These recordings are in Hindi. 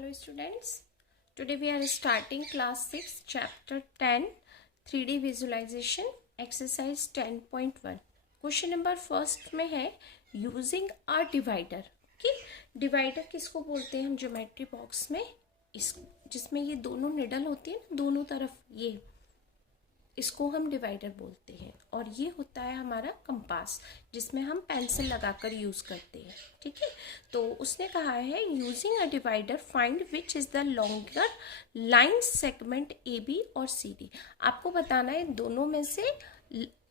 Hello students, today we are starting class 6 chapter 10 3D visualization exercise 10.1. Question number first में है यूजिंग अ डिवाइडर कि डिवाइडर किसको बोलते हैं हम ज्योमेट्री बॉक्स में, इस जिसमें ये दोनों निडल होती है ना दोनों तरफ, ये इसको हम डिवाइडर बोलते हैं। और ये होता है हमारा कंपास जिसमें हम पेंसिल लगाकर यूज करते हैं। ठीक है, तो उसने कहा है using a divider find which is the longer line segment A B और सी डी। आपको बताना है दोनों में से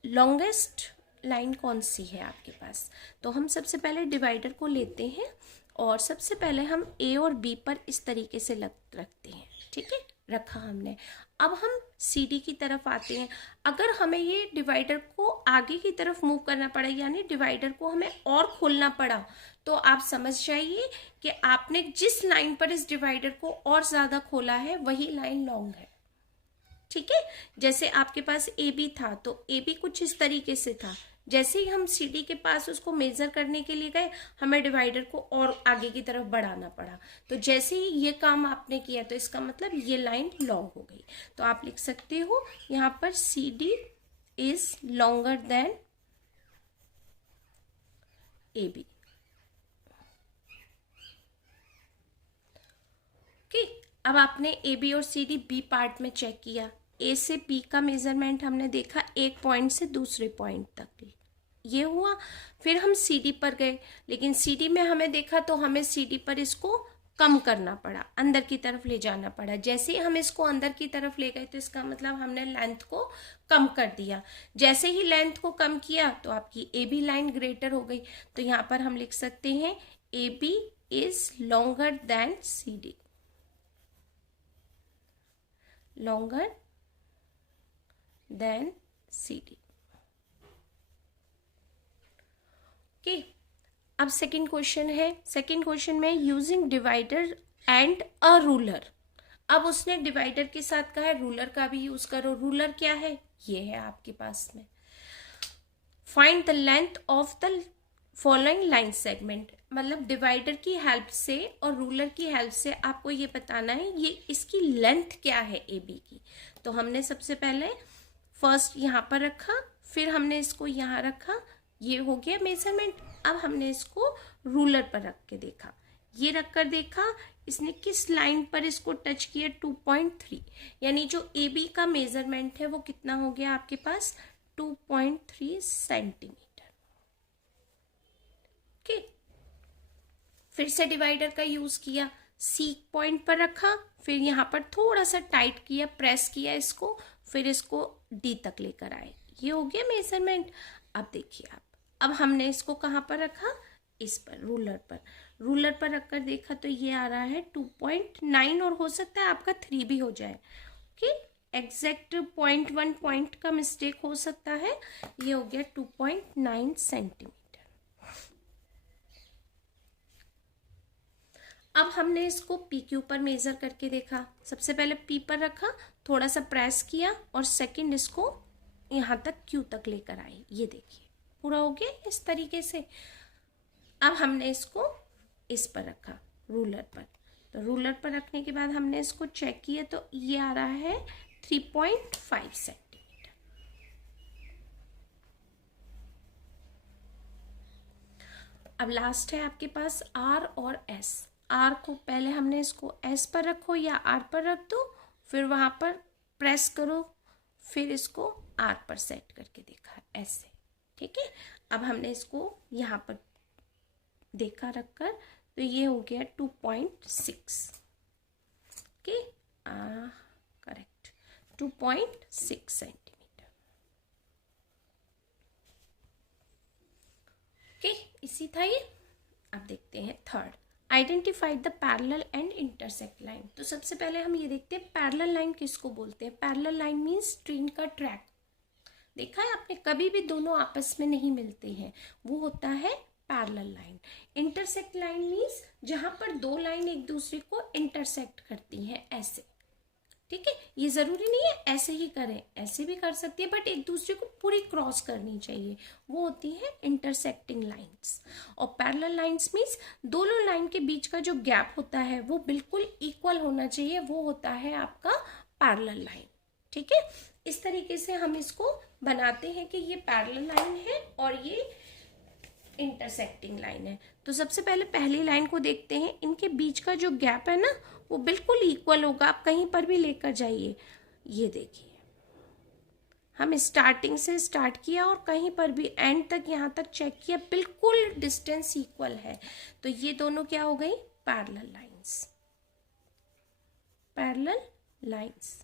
लॉन्गेस्ट लाइन कौन सी है आपके पास। तो हम सबसे पहले डिवाइडर को लेते हैं और सबसे पहले हम ए और बी पर इस तरीके से रखते हैं। ठीक है, रखा हमने। अब हम सी डी की तरफ आते हैं। अगर हमें ये डिवाइडर को आगे की तरफ मूव करना पड़ा, यानी डिवाइडर को हमें और खोलना पड़ा, तो आप समझ जाइए कि आपने जिस लाइन पर इस डिवाइडर को और ज्यादा खोला है वही लाइन लॉन्ग है। ठीक है, जैसे आपके पास ए बी था तो ए बी कुछ इस तरीके से था। जैसे ही हम सी डी के पास उसको मेजर करने के लिए गए, हमें डिवाइडर को और आगे की तरफ बढ़ाना पड़ा। तो जैसे ही ये काम आपने किया तो इसका मतलब ये लाइन लॉन्ग हो गई। तो आप लिख सकते हो यहाँ पर C D is longer than A B. Okay, अब आपने ए बी और सी डी बी पार्ट में चेक किया। ए से बी का मेजरमेंट हमने देखा एक पॉइंट से दूसरे पॉइंट तक, ये हुआ। फिर हम सी डी पर गए, लेकिन सी डी में हमें देखा तो हमें सी डी पर इसको कम करना पड़ा, अंदर की तरफ ले जाना पड़ा। जैसे ही हम इसको अंदर की तरफ ले गए तो इसका मतलब हमने लेंथ को कम कर दिया। जैसे ही लेंथ को कम किया तो आपकी ए बी लाइन ग्रेटर हो गई। तो यहाँ पर हम लिख सकते हैं A B is longer than C D, longer than C D. Okay, अब सेकंड क्वेश्चन है। सेकंड क्वेश्चन में using divider and a ruler. अब उसने डिवाइडर के साथ कहा है रूलर का भी यूज करो। रूलर क्या है, ये है आपके पास में। Find the length of the following line segment, मतलब डिवाइडर की हेल्प से और रूलर की हेल्प से आपको ये बताना है ये इसकी लेंथ क्या है ए बी की। तो हमने सबसे पहले फर्स्ट यहाँ पर रखा, फिर हमने इसको यहाँ रखा, ये हो गया मेजरमेंट। अब हमने इसको रूलर पर रख के देखा, ये रखकर देखा इसने किस लाइन पर इसको टच किया, 2.3, यानी जो ए बी का मेजरमेंट है वो कितना हो गया आपके पास 2.3 सेंटीमीटर। ओके, फिर से डिवाइडर का यूज किया, सी पॉइंट पर रखा, फिर यहाँ पर थोड़ा सा टाइट किया, प्रेस किया इसको, फिर इसको डी तक लेकर आए, ये हो गया मेजरमेंट। अब देखिए आप, अब हमने इसको कहाँ पर रखा, इस पर रूलर पर। रूलर पर रखकर देखा तो ये आ रहा है 2.9 और हो सकता है आपका 3 भी हो जाए। ओके, एग्जैक्ट 0.1 पॉइंट का मिस्टेक हो सकता है। ये हो गया 2.9 सेंटीमीटर। अब हमने इसको पी क्यू पर मेजर करके देखा। सबसे पहले पी पर रखा, थोड़ा सा प्रेस किया और सेकंड इसको यहाँ तक क्यू तक लेकर आए, ये देखिए पूरा हो गया इस तरीके से। अब हमने इसको इस पर रखा रूलर पर। तो रूलर पर रखने के बाद हमने इसको चेक किया तो ये आ रहा है 3.5 सेंटीमीटर। अब लास्ट है आपके पास आर और एस। आर को पहले हमने इसको एस पर रखो या आर पर रख दो, फिर वहां पर प्रेस करो, फिर इसको आर पर सेट करके देखा ऐसे। ठीक है, अब हमने इसको यहाँ पर देखा रखकर तो ये हो गया 2.6। Okay, correct 2.6 centimetre. ओके, इसी था ये। अब देखते हैं third, identify the parallel and intersect line. तो सबसे पहले हम ये देखते हैं पैरेलल लाइन किसको बोलते हैं। पैरेलल लाइन मीन्स ट्रेन का ट्रैक। देखा है आपने, कभी भी दोनों आपस में नहीं मिलते हैं, वो होता है parallel line. Intersect line means जहां पर दो लाइन एक दूसरे को इंटरसेक्ट करती हैं, ऐसे। ठीक है, ये जरूरी नहीं है ऐसे ही करें, ऐसे भी कर सकती है, बट एक दूसरे को पूरी क्रॉस करनी चाहिए, वो होती है इंटरसेक्टिंग लाइंस। और पैरेलल लाइंस मीन्स दोनों लाइन के बीच का जो गैप होता है वो बिल्कुल इक्वल होना चाहिए, वो होता है आपका पैरेलल लाइन। ठीक है, इस तरीके से हम इसको बनाते हैं कि ये पैरेलल लाइन है और ये इंटरसेक्टिंग लाइन है। तो सबसे पहले पहली लाइन को देखते हैं, इनके बीच का जो गैप है ना वो बिल्कुल इक्वल होगा, आप कहीं पर भी लेकर जाइए। ये देखिए, हम स्टार्टिंग से स्टार्ट किया और कहीं पर भी एंड तक यहाँ तक चेक किया, बिल्कुल डिस्टेंस इक्वल है। तो ये दोनों क्या हो गई, पैरेलल लाइंस, पैरेलल लाइंस।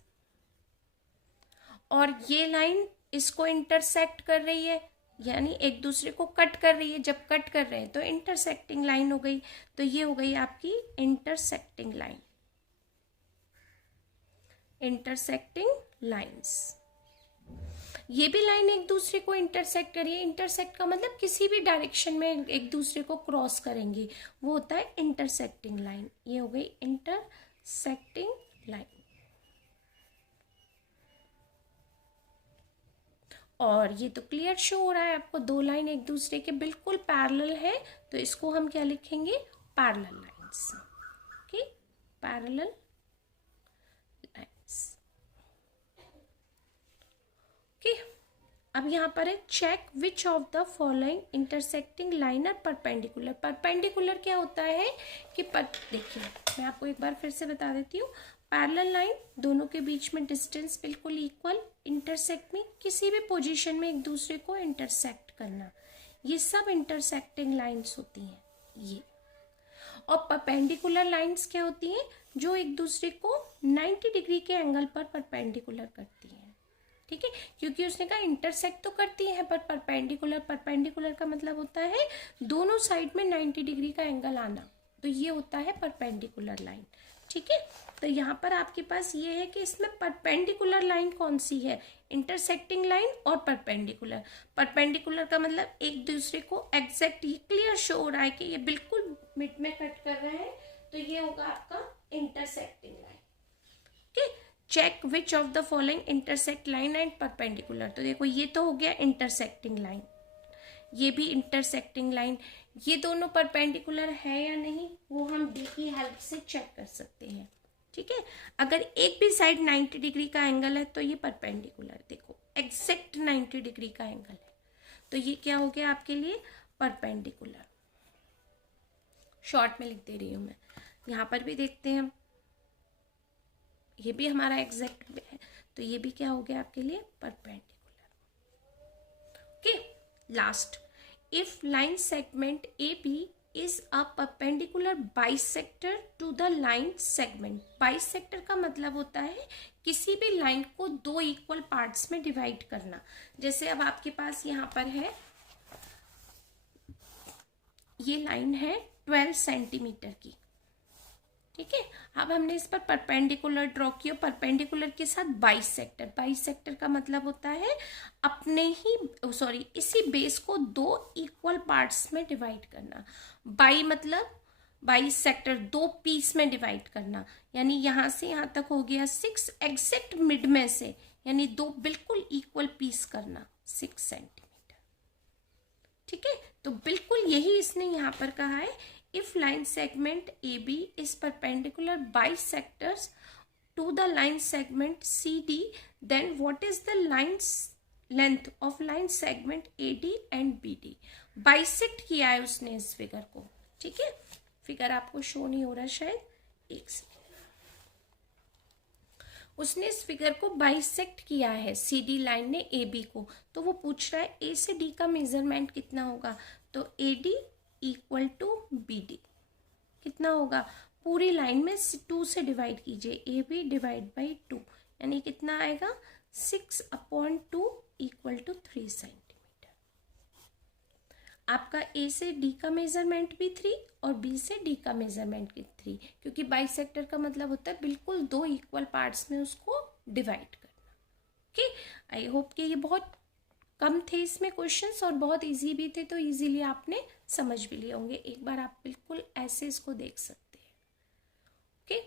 और ये लाइन इसको इंटरसेक्ट कर रही है, यानी एक दूसरे को कट कर रही है। जब कट कर रहे हैं तो इंटरसेक्टिंग लाइन हो गई। तो ये हो गई आपकी इंटरसेक्टिंग लाइन, इंटरसेक्टिंग लाइंस। ये भी लाइन एक दूसरे को इंटरसेक्ट करिए, इंटरसेक्ट का मतलब किसी भी डायरेक्शन में एक दूसरे को क्रॉस करेंगे, वो होता है इंटरसेक्टिंग लाइन। ये हो गई इंटरसेक्टिंग लाइन। और ये तो क्लियर शो हो रहा है आपको, दो लाइन एक दूसरे के बिल्कुल पैरेलल है, तो इसको हम क्या लिखेंगे, parallel lines. Okay, parallel lines. Okay, अब यहाँ पर है check which of the following intersecting line are perpendicular. Perpendicular क्या होता है कि देखिए मैं आपको एक बार फिर से बता देती हूँ। पैरेलल लाइन, दोनों के बीच में डिस्टेंस बिल्कुल इक्वल, इंटरसेक्ट में किसी भी पोजीशन में एक दूसरे को इंटरसेक्ट करना, ये सब इंटरसेक्टिंग लाइंस होती हैं ये। और परपेंडिकुलर लाइंस क्या होती हैं, जो एक दूसरे को 90 डिग्री के एंगल पर परपेंडिकुलर करती हैं। ठीक है, क्योंकि उसने कहा इंटरसेक्ट तो करती है पर परपेंडिकुलर, परपेंडिकुलर का मतलब होता है दोनों साइड में 90 डिग्री का एंगल आना, तो ये होता है परपेंडिकुलर लाइन। ठीक है, तो यहाँ पर आपके पास ये है कि इसमें परपेंडिकुलर लाइन कौन सी है, इंटरसेक्टिंग लाइन और परपेंडिकुलर। परपेंडिकुलर का मतलब एक दूसरे को एग्जैक्ट, ये क्लियर शो हो रहा है कि ये बिल्कुल मिड में कट कर रहे हैं, तो ये होगा आपका intersecting line. Okay, check which of the following intersect line and perpendicular. तो देखो ये तो हो गया इंटरसेक्टिंग लाइन, ये भी इंटरसेक्टिंग लाइन, ये दोनों परपेंडिकुलर है या नहीं वो हम डी की हेल्प से चेक कर सकते हैं। ठीक है, अगर एक भी साइड 90 डिग्री का एंगल है तो ये परपेंडिकुलर, देखो एग्जैक्ट 90 डिग्री का एंगल है, तो ये क्या हो गया आपके लिए, परपेंडिकुलर। शॉर्ट में लिख दे रही हूं मैं, यहां पर भी देखते हैं हम, ये भी हमारा एग्जैक्ट है, तो ये भी क्या हो गया आपके लिए, perpendicular. Okay, last, if line segment AB is a perpendicular bisector to the line segment। bisector का मतलब होता है किसी भी लाइन को दो इक्वल पार्ट्स में डिवाइड करना। जैसे अब आपके पास यहाँ पर है, ये लाइन है 12 सेंटीमीटर की, ठीक है। अब हमने इस पर परपेंडिकुलर ड्रॉ किया, परपेंडिकुलर के साथ बाइसेक्टर। बाइसेक्टर का मतलब होता है अपने ही इसी बेस को दो इक्वल पार्ट्स में डिवाइड करना। बाई मतलब बाइसेक्टर, दो पीस में डिवाइड करना, यानी यहां से यहां तक हो गया 6, एग्जैक्ट मिड में से, यानी दो बिल्कुल इक्वल पीस करना 6 सेंटीमीटर। ठीक है, तो बिल्कुल यही इसने यहां पर कहा है, if line segment AB is perpendicular bisectors to the line segment CD, then what is the length of line segment AD and BD। Bisect किया है उसने इस फिगर को, ठीक है। फिगर आपको शो नहीं हो रहा शायद, एक सेकेंड। उसने इस फिगर को बाइसेक्ट किया है CD लाइन ने AB को, तो वो पूछ रहा है A से D का मेजरमेंट कितना होगा, तो AD इक्वल टू BD कितना होगा, पूरी लाइन में 2 से डिवाइड कीजिए, AB डिवाइड बाई 2, यानी कितना आएगा 6/2 इक्वल टू 3 सेंटीमीटर। आपका A से D का मेजरमेंट भी 3 और B से D का मेजरमेंट भी 3, क्योंकि बाइसेक्टर का मतलब होता है बिल्कुल दो इक्वल पार्ट्स में उसको डिवाइड करना। ओके, आई होप कि ये बहुत कम थे इसमें क्वेश्चंस और बहुत इजी भी थे, तो इजीली आपने समझ भी लिए होंगे। एक बार आप बिल्कुल ऐसे इसको देख सकते हैं। ओके।